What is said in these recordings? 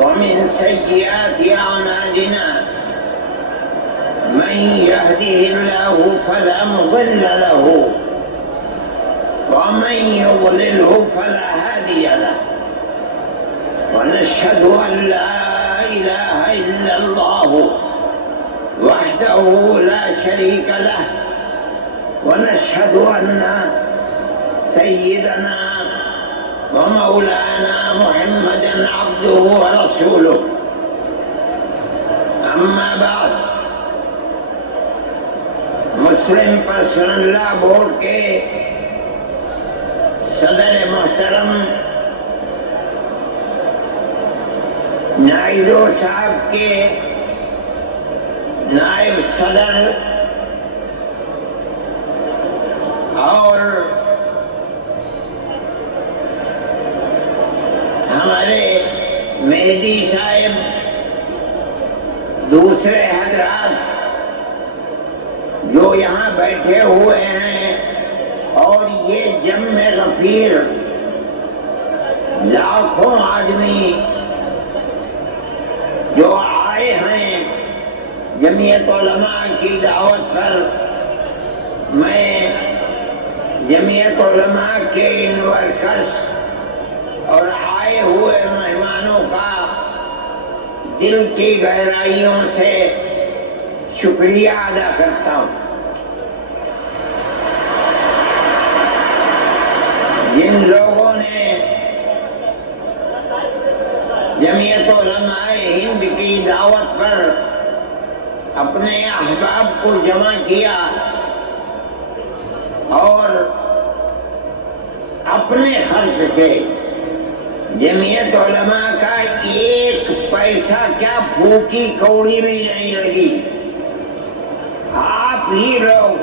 ومن سيئات أعمالنا من يهده الله فلا مضل له ومن يضلله فلا هادي له ونشهد أن لا إله إلا الله وحده لا شريك له ونشهد أن سيدنا ومولانا محمدا عبده ورسوله اما بعد مسلم پرسنل لا بورڈ کے صدر محترم نائیڈو صاحب کے نائب صدر اور ہمارے مہدی صاحب، دوسرے حضرات جو یہاں بیٹھے ہوئے ہیں اور یہ جمع غفیر لاکھوں آدمی جو آئے ہیں جمعیت علماء کی دعوت پر، میں جمعیت علماء کے ان ورکرز اور آئے ہوئے مہمانوں کا دل کی گہرائیوں سے شکریہ ادا کرتا ہوں۔ جن لوگوں نے جمعیت علماء ہند کی دعوت پر اپنے احباب کو جمع کیا اور اپنے خرچ سے جمعیت علماء کا ایک پیسہ کیا پھوکی کوڑی بھی نہیں لگی، آپ ہی لوگ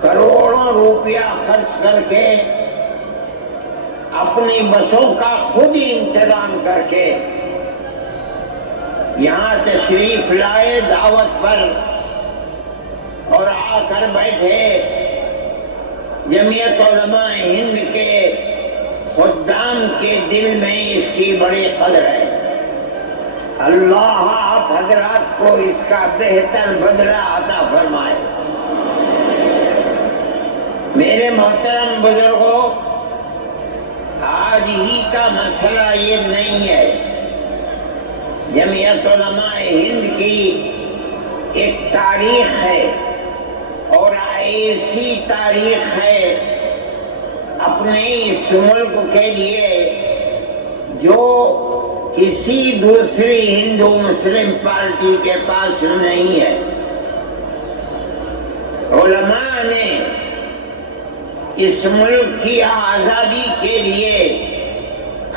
کروڑوں روپیہ خرچ کر کے اپنی بسوں کا خود ہی انتظام کر کے یہاں تشریف لائے دعوت پر اور آ کر بیٹھے. جمعیت علماء ہند کے خدام کے دل میں اس کی بڑی قدر ہے. اللہ آپ حضرات کو اس کا بہتر بدلہ عطا فرمائے. میرے محترم بزرگوں، آج ہی کا مسئلہ یہ نہیں ہے. جمعیت علماء ہند کی ایک تاریخ ہے اور ایسی تاریخ ہے اپنے اس ملک کے لیے جو کسی دوسری ہندو مسلم پارٹی کے پاس نہیں ہے. علماء نے اس ملک کی آزادی کے لیے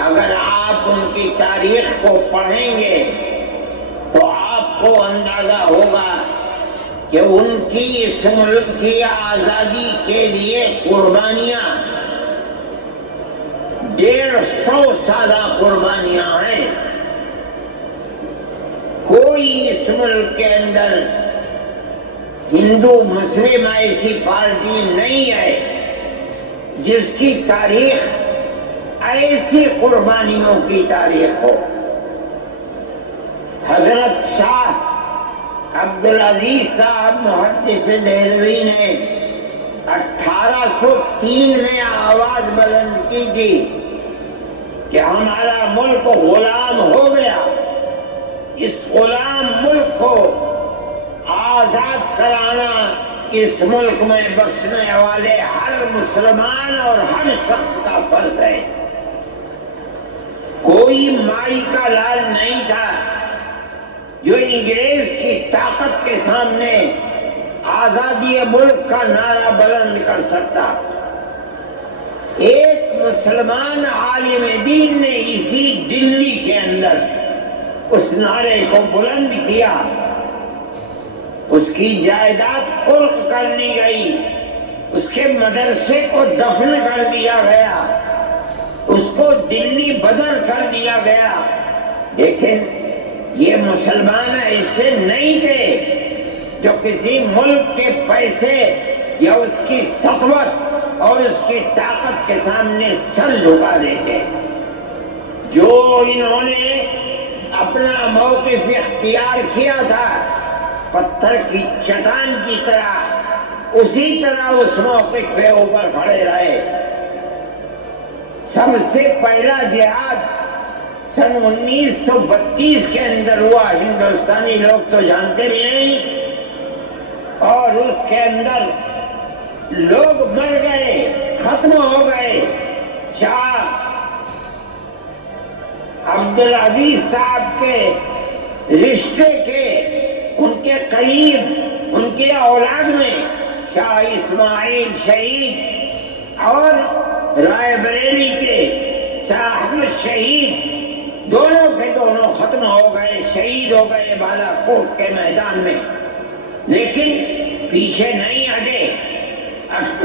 اگر آپ ان کی تاریخ کو پڑھیں گے تو آپ کو اندازہ ہوگا کہ ان کی اس ملک کی آزادی کے لیے قربانیاں 150 سالہ قربانیاں ہیں. کوئی اس ملک کے اندر ہندو مسلم ایسی پارٹی نہیں ہے جس کی تاریخ ایسی قربانیوں کی تاریخ ہو. حضرت شاہ عبدالعزیز صاحب محدث دہلوی نے 1803 میں آواز بلند کی تھی کہ ہمارا ملک غلام ہو گیا. اس غلام ملک کو آزاد کرانا اس ملک میں بسنے والے ہر مسلمان اور ہر شخص کا فرض ہے. کوئی مائی کا لال نہیں تھا جو انگریز کی طاقت کے سامنے آزادی ملک کا نعرہ بلند کر سکتا. ایک مسلمان عالم دین نے اسی دلی کے اندر اس نعرے کو بلند کیا. اس کی جائیداد قلق کر لی گئی، اس کے مدرسے کو دفن کر دیا گیا، اس کو دلی بدر کر دیا گیا. لیکن یہ مسلمان ایسے نہیں تھے جو کسی ملک کے پیسے یا اس کی سخاوت اور اس کی طاقت کے سامنے سر جھکا دیتے. جو انہوں نے اپنا موقف اختیار کیا تھا پتھر کی چٹان کی طرح، اسی طرح اس موقف پہ اوپر کھڑے رہے. سب سے پہلا جہاد سن 1932 کے اندر ہوا. ہندوستانی لوگ تو جانتے بھی نہیں، اور اس کے اندر لوگ مر گئے، ختم ہو گئے. شاہ عبدالعزیز صاحب کے رشتے کے، ان کے قریب، ان کے اولاد میں شاہ اسماعیل شہید اور رائے بریلی کے شاہ احمد شہید، دونوں کے دونوں ختم ہو گئے، شہید ہو گئے بالا کوٹ کے میدان میں. لیکن پیچھے نہیں ہٹے.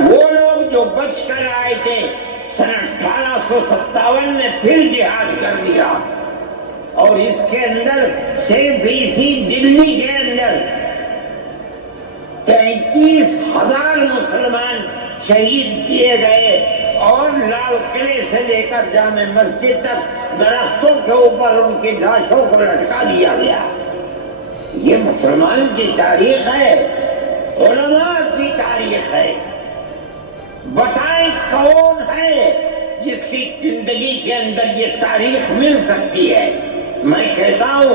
وہ لوگ جو بچ کر آئے تھے سن 1857 میں پھر جہاد کر دیا، اور اس کے اندر صرف اسی دلی کے اندر 33,000 مسلمان شہید کیے گئے، اور لال قلعے سے لے کر جامع مسجد تک درختوں کے اوپر ان کی لاشوں کو لٹکا دیا گیا. یہ مسلمان کی تاریخ ہے، علماء کی تاریخ ہے. بتائیں کون ہے جس کی زندگی کے اندر یہ تاریخ مل سکتی ہے؟ میں کہتا ہوں،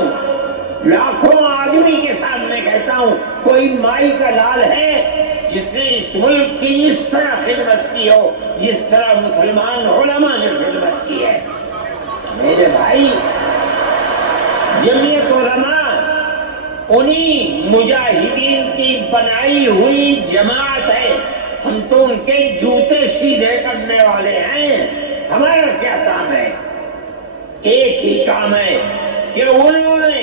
لاکھوں آدمی کے سامنے کہتا ہوں، کوئی مائی کا لال ہے جس نے اس ملک کی اس طرح خدمت کی ہو جس طرح مسلمان علماء نے خدمت کی ہے؟ میرے بھائی، جمعیت علماء انہی مجاہدین کی بنائی ہوئی جماعت ہے. ہم تو ان کے جوتے سیدھے کرنے والے ہیں. ہمارا کیا کام ہے؟ ایک ہی کام ہے کہ انہوں نے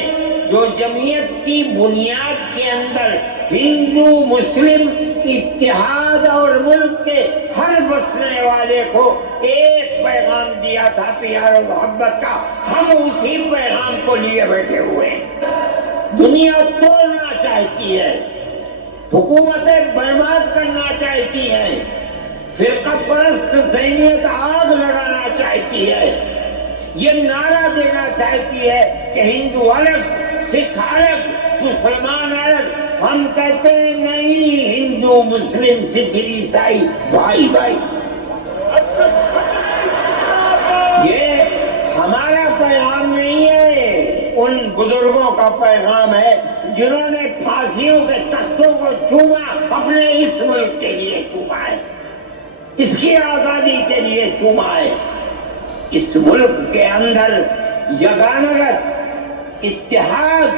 جو جمعیت کی بنیاد کے اندر ہندو مسلم اتحاد اور ملک کے ہر بسنے والے کو ایک پیغام دیا تھا پیار و محبت کا، ہم اسی پیغام کو لیے بیٹھے ہوئے ہیں۔ دنیا توڑنا چاہتی ہے، حکومتیں برباد کرنا چاہتی ہیں، فرقہ پرست ذہنیت آگ لگانا چاہتی ہے، یہ نعرہ دینا چاہتی ہے کہ ہندو الگ، سکھ الگ، مسلمان الگ۔ ہم کہتے ہیں نہیں، ہندو مسلم سکھ عیسائی بھائی بھائی۔ یہ ہمارا پیغام نہیں ہے، ان بزرگوں کا پیغام ہے جنہوں نے پھانسیوں کے تختوں کو چوما، اپنے اس ملک کے لیے چوما ہے، اس کی آزادی کے لیے چوما ہے۔ اس ملک کے اندر یگانگت اتحاد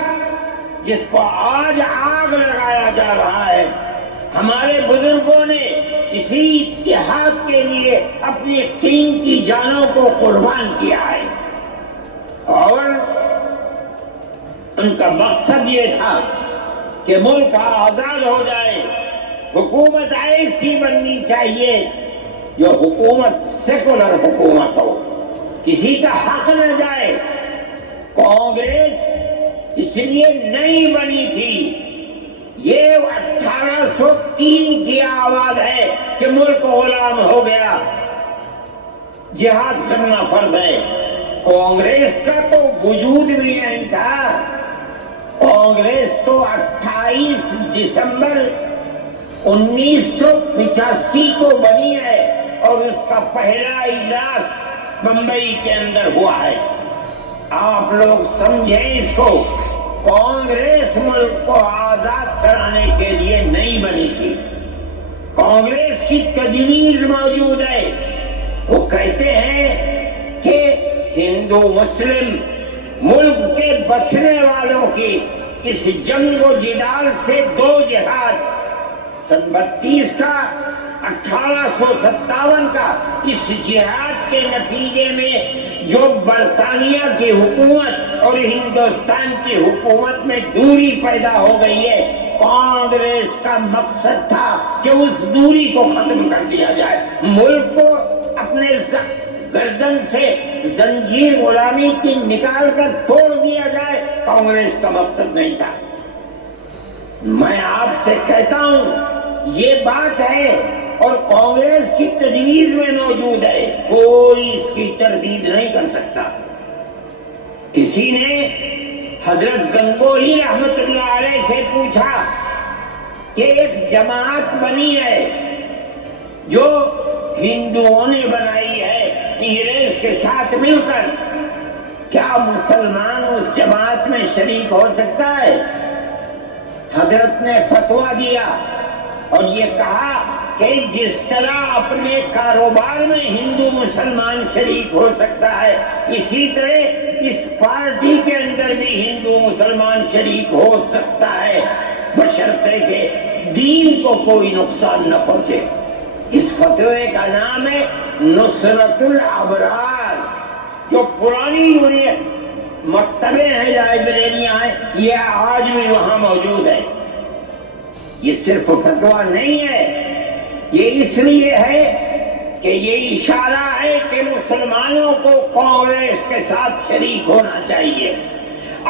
جس کو آج آگ لگایا جا رہا ہے، ہمارے بزرگوں نے اسی اتحاد کے لیے اپنی قیمتی جانوں کو قربان کیا ہے، اور ان کا مقصد یہ تھا کہ ملک آزاد ہو جائے۔ حکومت ایسی بننی چاہیے جو حکومت سیکولر حکومت ہو، کسی کا حق نہ جائے۔ کانگریس اس لیے نہیں بنی تھی، یہ 1803 کی آواز ہے کہ ملک غلام ہو گیا، جہاد کرنا فرض ہے۔ کانگریس کا تو وجود بھی نہیں تھا، کانگریس تو 28 دسمبر 1985 کو بنی ہے، اور اس کا پہلا اجلاس بمبئی کے اندر ہوا ہے۔ آپ لوگ سمجھیں اس کو، کانگریس ملک کو آزاد کرانے کے لیے نہیں بنی تھی، کانگریس کی تجویز موجود ہے۔ وہ کہتے ہیں کہ ہندو مسلم ملک کے بسنے والوں کی اس جنگ و جدال سے دو جہاد، سن 32 کا 1857 کا، اس جہاد کے نتیجے میں جو برطانیہ کی حکومت اور ہندوستان کی حکومت میں دوری پیدا ہو گئی ہے، کانگریس کا مقصد تھا کہ اس دوری کو ختم کر دیا جائے، ملک کو اپنے گردن سے زنجیر غلامی کی نکال کر توڑ دیا جائے۔ کانگریس کا مقصد نہیں تھا۔ میں آپ سے کہتا ہوں یہ بات ہے، اور کانگریس کی تجویز میں موجود ہے، کوئی اس کی تردید نہیں کر سکتا۔ کسی نے حضرت گنگوہی رحمت اللہ علیہ سے پوچھا کہ ایک جماعت بنی ہے جو ہندوؤں نے بنائی ہے انگریز کے ساتھ مل کر، کیا مسلمان اس جماعت میں شریک ہو سکتا ہے؟ حضرت نے فتویٰ دیا اور یہ کہا کہ جس طرح اپنے کاروبار میں ہندو مسلمان شریک ہو سکتا ہے، اسی طرح اس پارٹی کے اندر بھی ہندو مسلمان شریک ہو سکتا ہے، بشرطے کہ دین کو کوئی نقصان نہ پہنچے۔ اس فتوے کا نام ہے نصرت الابرار، جو پرانی مکتبیں ہیں، لائبریریاں ہیں، یہ آج بھی وہاں موجود ہے۔ یہ صرف فتویٰ نہیں ہے، یہ اس لیے ہے کہ یہ اشارہ ہے کہ مسلمانوں کو کانگریس کے ساتھ شریک ہونا چاہیے،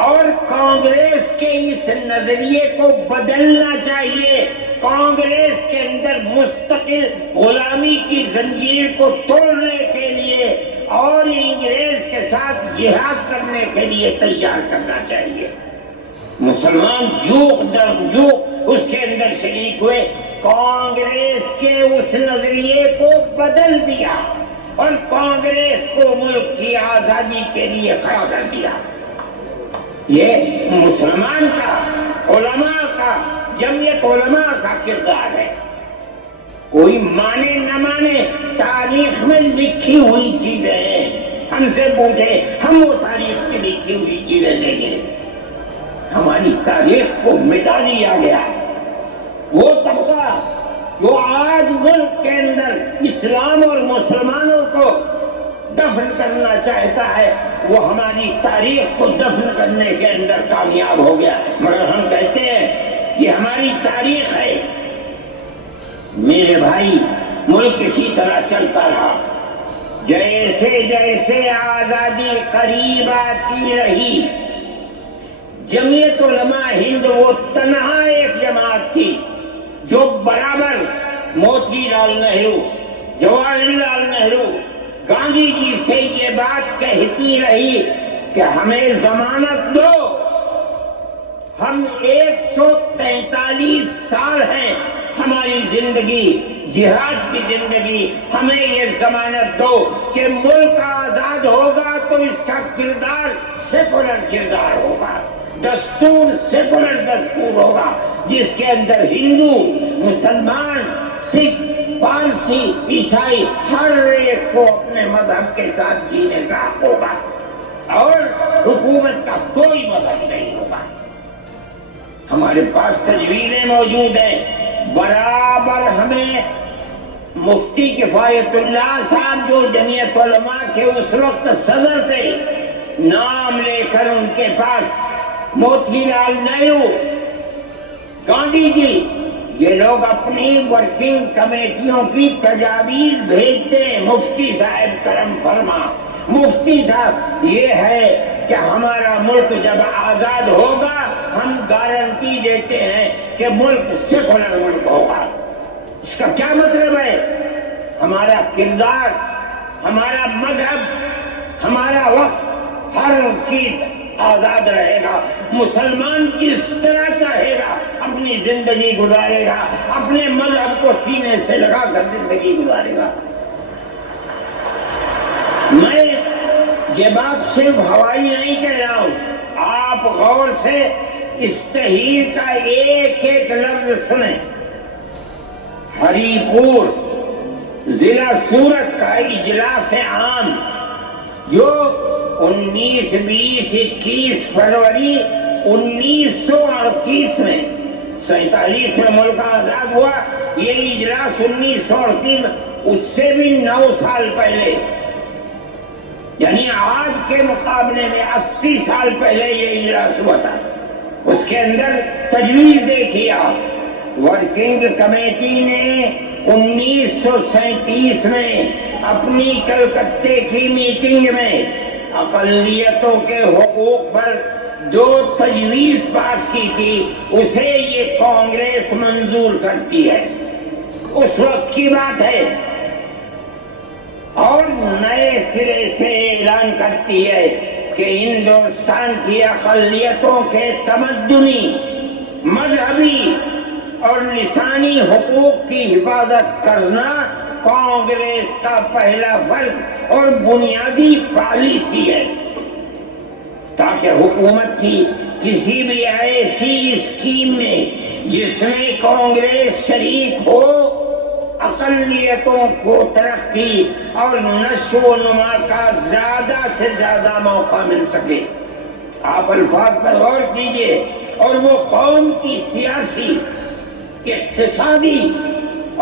اور کانگریس کے اس نظریے کو بدلنا چاہیے۔ کانگریس کے اندر مستقل غلامی کی زنجیر کو توڑنے کے لیے اور انگریز کے ساتھ جہاد کرنے کے لیے تیار کرنا چاہیے۔ مسلمان جوق در جوق اس کے اندر شریک ہوئے، کانگریس کے اس نظریے کو بدل دیا اور کانگریس کو ملک کی آزادی کے لیے کھڑا کر دیا۔ یہ مسلمان کا، علماء کا، جمعیت علماء کا کردار ہے۔ کوئی مانے نہ مانے، تاریخ میں لکھی ہوئی چیزیں ہیں، ہم سے پوچھے ہم وہ تاریخ کی لکھی ہوئی چیزیں لیں گے؟ ہماری تاریخ کو مٹا دیا گیا۔ وہ طبقہ جو آج ملک کے اندر اسلام اور مسلمانوں کو دفن کرنا چاہتا ہے وہ ہماری تاریخ کو دفن کرنے کے اندر کامیاب ہو گیا، مگر ہم کہتے ہیں یہ ہماری تاریخ ہے۔ میرے بھائی، ملک اسی طرح چلتا رہا، جیسے جیسے آزادی قریب آتی رہی، جمعیت علماء ہند وہ تنہا ایک جماعت تھی جو برابر موتی لال نہرو، جواہر لال نہرو، گاندھی جی سے یہ بات کہتی رہی کہ ہمیں ضمانت دو، ہم 143 سال ہیں ہماری زندگی، جہاد کی زندگی، ہمیں یہ ضمانت دو کہ ملک آزاد ہوگا تو اس کا کردار سیکولر کردار ہوگا، دستور سیکولر دستور ہوگا، جس کے اندر ہندو، مسلمان، سکھ، پارسی، عیسائی ہر ایک کو اپنے مذہب کے ساتھ جینے کا حق ہوگا اور حکومت کا کوئی مذہب نہیں ہوگا۔ ہمارے پاس تجویزیں موجود ہیں، برابر ہمیں مفتی کفایت اللہ صاحب جو جمعیت علماء کے اس وقت صدر تھے، نام لے کر ان کے پاس موتی لال نہرو، گاندھی جی، یہ لوگ اپنی ورکنگ کمیٹیوں کی تجاویز بھیجتے ہیں، مفتی صاحب کرم فرما، مفتی صاحب یہ ہے کہ ہمارا ملک جب آزاد ہوگا ہم گارنٹی دیتے ہیں کہ ملک سیکولر ملک ہوگا۔ اس کا کیا مطلب ہے؟ ہمارا کردار، ہمارا مذہب، ہمارا وقت، ہر چیز آزاد رہے گا، مسلمان جس طرح چاہے گا اپنی زندگی گزارے گا، اپنے مذہب کو سینے سے لگا کر زندگی گزارے گا۔ میں یہ بات صرف ہوائی نہیں کہہ رہا ہوں، آپ غور سے اس تحریر کا ایک ایک لفظ سنیں۔ ہری پور ضلع سورت کا اجلاس عام جو 19، 20، 21 فروری 1938 میں 47 میں ملک آزاد ہوا، یہ اجلاس 1938 اس سے بھی 9 سال پہلے، یعنی آج کے مقابلے میں 80 سال پہلے یہ اجلاس ہوا تھا۔ اس کے اندر تجویز دیکھیے آپ، ورکنگ کمیٹی نے 1937 میں اپنی کلکتے کی میٹنگ میں اقلیتوں کے حقوق پر جو تجویز پاس کی تھی اسے یہ کانگریس منظور کرتی ہے، اس وقت کی بات ہے، اور نئے سرے سے اعلان کرتی ہے کہ ہندوستان کی اقلیتوں کے تمدنی، مذہبی اور لسانی حقوق کی حفاظت کرنا کانگریس کا پہلا فرض اور بنیادی پالیسی ہے، تاکہ حکومت کی کسی بھی ایسی اسکیم میں جس میں کانگریس شریک ہو اقلیتوں کو ترقی اور نشو و نما کا زیادہ سے زیادہ موقع مل سکے۔ آپ الفاظ پر غور کیجئے، اور وہ قوم کی سیاسی، اقتصادی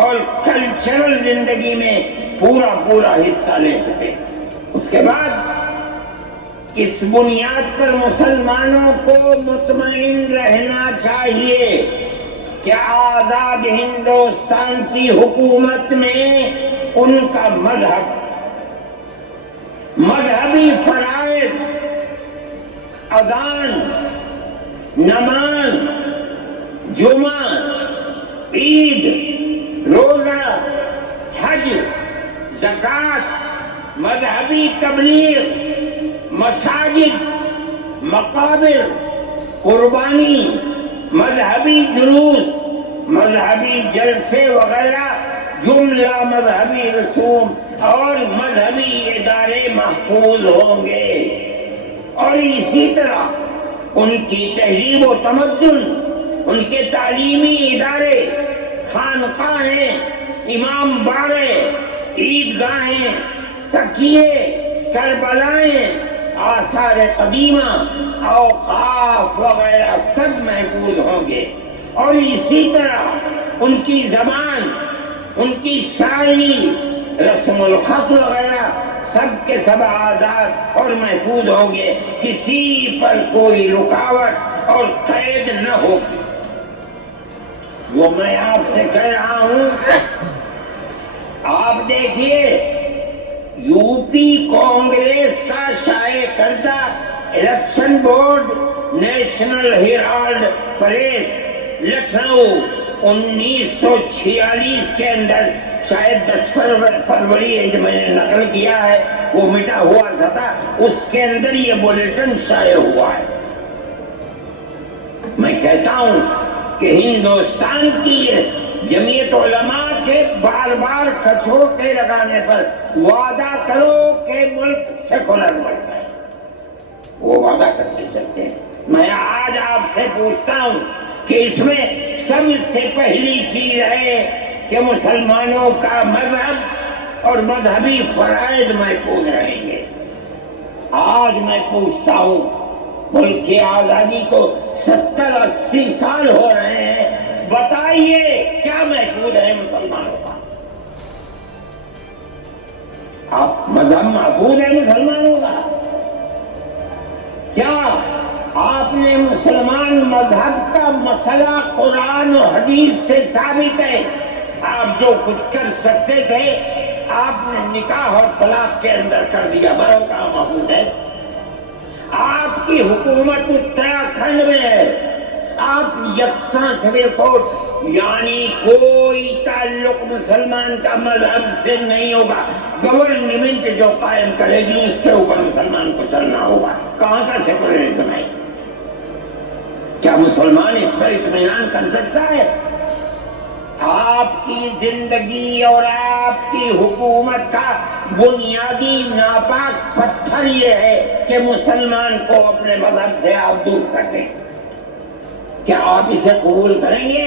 اور کلچرل زندگی میں پورا حصہ لے سکے۔ اس کے بعد اس بنیاد پر مسلمانوں کو مطمئن رہنا چاہیے کہ آزاد ہندوستان کی حکومت میں ان کا مذہبی فرائض، اذان، نماز، جمعہ، عید، روزہ، حج، زکوٰۃ، مذہبی تبلیغ، مساجد، مقابر، قربانی، مذہبی جلوس، مذہبی جلسے وغیرہ جملہ مذہبی رسوم اور مذہبی ادارے محفوظ ہوں گے، اور اسی طرح ان کی تہذیب و تمدن، ان کے تعلیمی ادارے، خانقاہیں، امام باڑے، عیدگاہیں، تکیے، کربلائیں، آثار قدیمہ، اوقاف وغیرہ سب محفوظ ہوں گے، اور اسی طرح ان کی زبان، ان کی شاعری، رسم الخط وغیرہ سب کے سب آزاد اور محفوظ ہوں گے، کسی پر کوئی رکاوٹ اور قید نہ ہوگی۔ وہ میں آپ سے کہہ رہا ہوں، آپ دیکھیے یو پی کانگریس کا شائع کردہ election board National Herald press Lucknow 1946 کے اندر شاید 10 فروری جو میں نے نقل کیا ہے وہ مٹا ہوا تھا، اس کے اندر یہ بلیٹن شائع ہوا ہے۔ میں کہتا ہوں کہ ہندوستان کی جمعیت علماء کے بار بار کچھوٹے لگانے پر وعدہ کرو کہ ملک سیکولر ملک ہے، وہ وعدہ کرتے چلتے ہیں۔ میں آج آپ سے پوچھتا ہوں کہ اس میں سب سے پہلی چیز ہے کہ مسلمانوں کا مذہب اور مذہبی فرائض محفوظ رہیں گے۔ آج میں پوچھتا ہوں، ملک کی آزادی کو 70-80 سال ہو رہے ہیں، بتائیے کیا محفوظ ہے مسلمانوں کا؟ آپ مذہب محفوظ ہے مسلمانوں کا؟ کیا آپ نے مسلمان مذہب کا مسئلہ قرآن و حدیث سے ثابت ہے؟ آپ جو کچھ کر سکتے تھے آپ نے نکاح اور طلاق کے اندر کر دیا، بڑوں کا محفوظ ہے۔ آپ کی حکومت اتراکھنڈ میں ہے، آپ یکساں سول کوڈ یعنی کوئی تعلق مسلمان کا مذہب سے نہیں ہوگا، گورنمنٹ جو قائم کرے گی اس کے اوپر مسلمان کو چلنا ہوگا۔ کہاں کا سیکولرزم ہے؟ کیا مسلمان اس پر اطمینان کر سکتا ہے؟ آپ کی زندگی اور آپ کی حکومت کا بنیادی ناپاک پتھر یہ ہے کہ مسلمان کو اپنے مذہب سے آپ دور کر دیں۔ کیا آپ اسے قبول کریں گے؟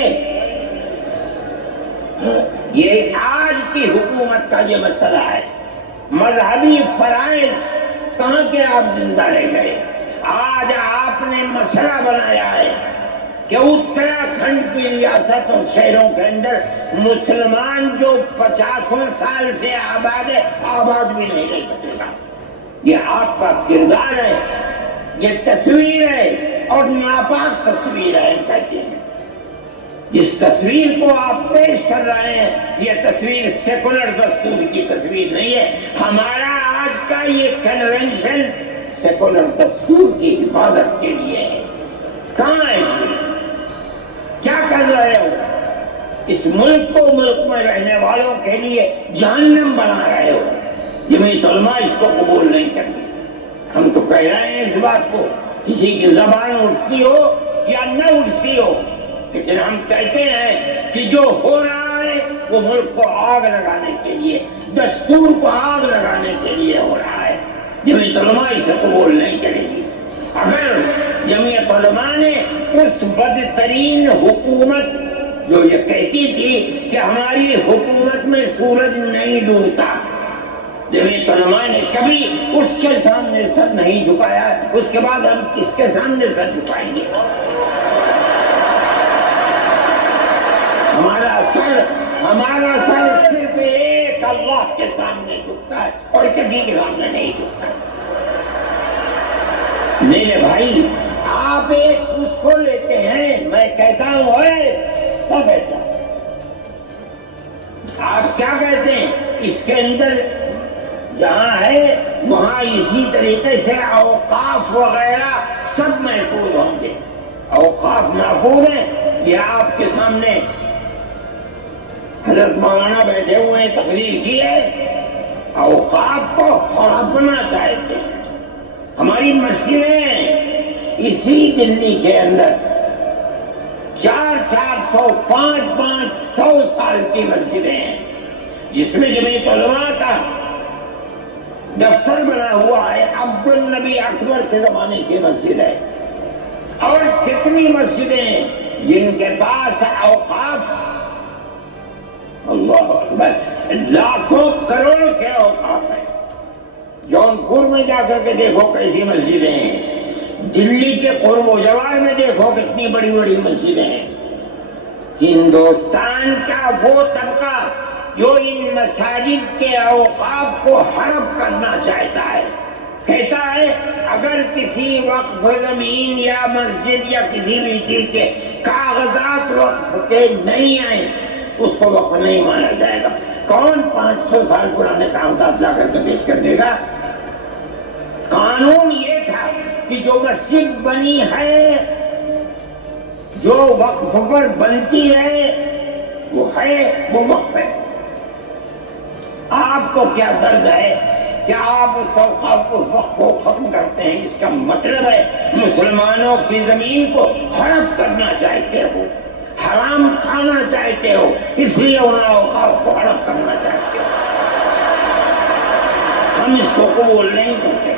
یہ آج کی حکومت کا یہ مسئلہ ہے۔ مذہبی فرائض کہاں کے آپ زندہ رہ گئے؟ آج آپ نے مسئلہ بنایا ہے کہ اتراکھنڈ کی ریاست اور شہروں کے اندر مسلمان جو 50 سال سے آباد ہے، آباد بھی نہیں رہ سکے گا۔ یہ آپ کا کردار ہے، یہ تصویر ہے اور ناپاک تصویر ہے، ہم کہتے ہیں۔ جس تصویر کو آپ پیش کر رہے ہیں یہ تصویر سیکولر دستور کی تصویر نہیں ہے۔ ہمارا آج کا یہ کنونشن سیکولر دستور کی حفاظت کے لیے ہے۔ کہاں ہے یہ؟ کیا کر رہے ہو؟ اس ملک کو، ملک میں رہنے والوں کے لیے جہنم بنا رہے ہو۔ جمعیت علماء اس کو قبول نہیں کرتی۔ ہم تو کہہ رہے ہیں اس بات کو، کسی کی زبان اٹھتی ہو یا نہ اٹھتی ہو، لیکن ہم کہتے ہیں کہ جو ہو رہا ہے وہ ملک کو آگ لگانے کے لیے، دستور کو آگ لگانے کے لیے ہو رہا ہے۔ جمعیت علماء اسے قبول نہیں کرے گی۔ اگر جمعیت علماء نے اس بدترین حکومت جو یہ کہتی تھی کہ ہماری حکومت میں سورج نہیں ڈوبتا، جمعیت علماء نے کبھی اس کے سامنے سر نہیں جھکایا، اس کے بعد ہم کس کے سامنے سر جھکائیں گے؟ ہمارا سر صرف ایک اللہ کے سامنے جھکتا ہے اور کسی کے سامنے نہیں جھکتا۔ میرے بھائی، آپ ایک اس کو لیتے ہیں، میں کہتا ہوں کیا کہتا ہوں؟ آپ کیا کہتے ہیں؟ اس کے اندر جہاں ہے وہاں اسی طریقے سے اوقاف وغیرہ سب محفوظ ہوں گے۔ اوقاف محفوظ ہیں، یہ آپ کے سامنے حضرت مولانا بیٹھے ہوئے ہیں، تقریر کی ہے۔ اوقاف کو ہڑپنا چاہتے ہیں۔ ہماری مسجدیں اسی دلی کے اندر 400 500 سال کی مسجدیں ہیں، جس میں جمعیت علماء کا دفتر بنا ہوا ہے، عبد النبی اکبر کے زمانے کی مسجد ہے۔ اور کتنی مسجدیں جن کے پاس اوقاف، اللہ اکبر، لاکھوں کروڑ کے اوقاف ہیں۔ جونپور میں جا کر کے دیکھو کیسی مسجدیں ہیں، دلی کے قرب و جوار میں دیکھو کتنی بڑی بڑی مسجدیں ہیں۔ ہندوستان کا وہ طبقہ جو ان مساجد کے اوقاف کو حرف کرنا چاہتا ہے. کہتا ہے اگر کسی وقف زمین یا مسجد یا کسی بھی چیز کے کاغذات وقف کے نہیں آئے اس کو وقف نہیں مانا جائے گا. کون 500 سال پرانے کاغذات لا کر کے پیش کر دے گا؟ قانون یہ تھا کہ جو مسجد بنی ہے، جو وقف پر بنتی ہے وہ وقف ہے. آپ کو کیا درد ہے کہ آپ اس اوقاف کو وقف کو ختم کرتے ہیں؟ اس کا مطلب ہے مسلمانوں کی زمین کو حرف کرنا چاہتے ہو، حرام کھانا چاہتے ہو، اس لیے ان اوقاف کو حرف کرنا چاہتے ہو. ہم اس کو قبول نہیں کرتے.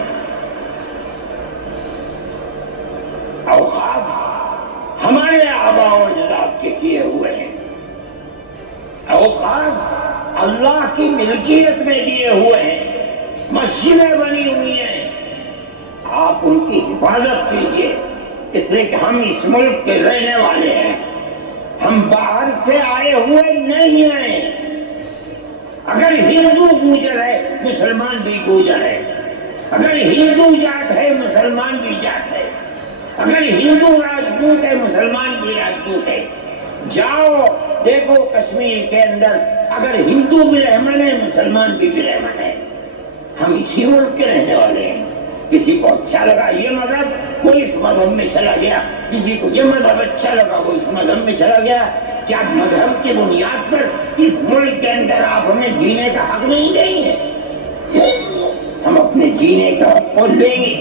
اوقاف ہمارے آباء و اجداد کے کیے ہوئے ہیں. اوقاف اللہ کی ملکیت میں لیے ہوئے ہیں. مسجدیں بنی ہوئی ہیں، آپ ان کی حفاظت کیجیے. اس لیے کہ ہم اس ملک کے رہنے والے ہیں، ہم باہر سے آئے ہوئے نہیں ہیں. اگر ہندو گوجر ہے مسلمان بھی گوجر ہے، اگر ہندو جات ہے مسلمان بھی جات ہے، اگر ہندو راجپوت ہے مسلمان بھی راجپوت ہے. جاؤ دیکھو کشمیر کے اندر اگر ہندو بھی رحمن ہے مسلمان بھی رحمن ہے. ہم اسی ملک کے رہنے والے ہیں. کسی کو اچھا لگا یہ مذہب وہ اس مذہب میں چلا گیا، کسی کو یہ مذہب اچھا لگا وہ اس مذہب میں چلا گیا. کیا مذہب کی بنیاد پر اس ملک کے اندر آپ ہمیں جینے کا حق نہیں دیں گے؟ ہم اپنے جینے کا حق خود لیں گے.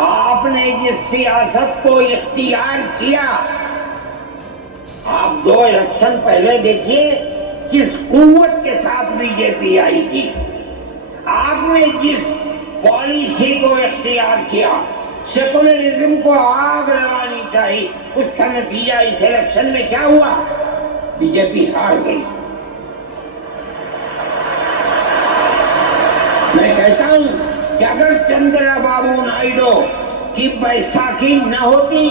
آپ نے جس سیاست کو اختیار کیا، آپ 2 الیکشن پہلے دیکھیے کس قوت کے ساتھ بی جے پی آئی تھی. آپ نے جس پالیسی کو اختیار کیا، سیکولرزم کو آگ لگانی چاہیے، اس کا نتیجہ اس الیکشن میں کیا ہوا؟ بی جے پی ہار گئی. میں کہتا ہوں کہ اگر چندرا بابو نائیڈو کی بیساکھی نہ ہوتی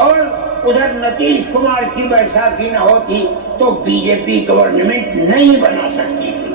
اور ادھر نتیش کمار کی بیساکھی نہ ہوتی تو بی جے پی گورنمنٹ نہیں بنا سکتی تھی.